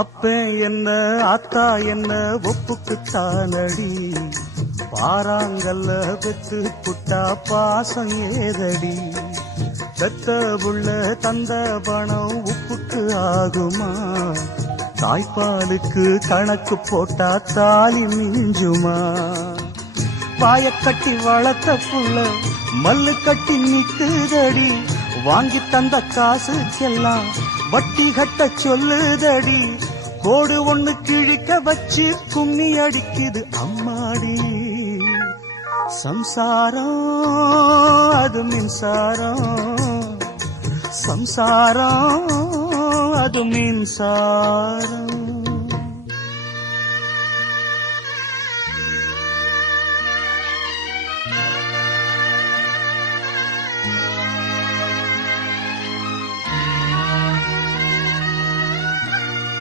அப்பே என்ன அத்தா என்ன ஒப்புக்குத்தானடி பாறாங்கல்ல பெத்து புட்டா பாசம் ஏதடி பெத்த உள்ள தந்த பணம் உப்புக்கு ஆகுமா தாய்ப்பாலுக்கு கணக்கு போட்டா தாலி மிஞ்சுமா பாயக்கட்டி வளர்த்த புள்ள மல்லு கட்டி நிற்குதடி வாங்கி தந்த காசு எல்லாம் வட்டி கட்ட சொல்லுதடி கோடு ஒண்ணு கிழிக்க வச்சு கும்மி அடிக்குது அம்மாடி சம்சாரம் அது மின்சாரம் சம்சாரம் அது மின்சாரம்